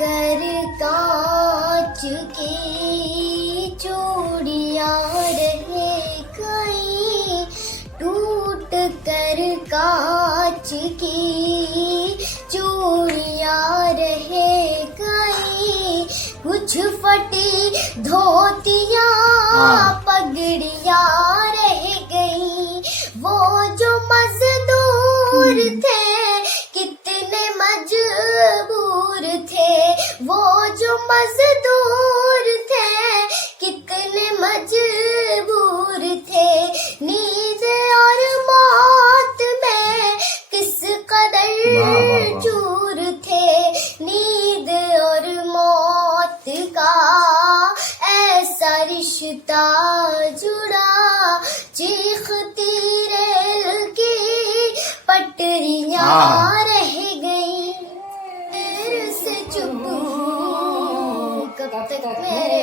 कर कांच की चूड़ियां रह गई, टूट कर कांच की चूड़ियां रह गई, कुछ फटी धोतियां पगड़ियां रह गई। वो जो मजदूर थे कितने मजबूर थे, वो जो मजदूर थे कितने मजबूर थे, नींद और मौत में किस कदर चूर थे, नींद और मौत का ऐसा रिश्ता जुड़ा, चीखती रेल की पटरियां रह गई। फिर से चुप कब तक मेरे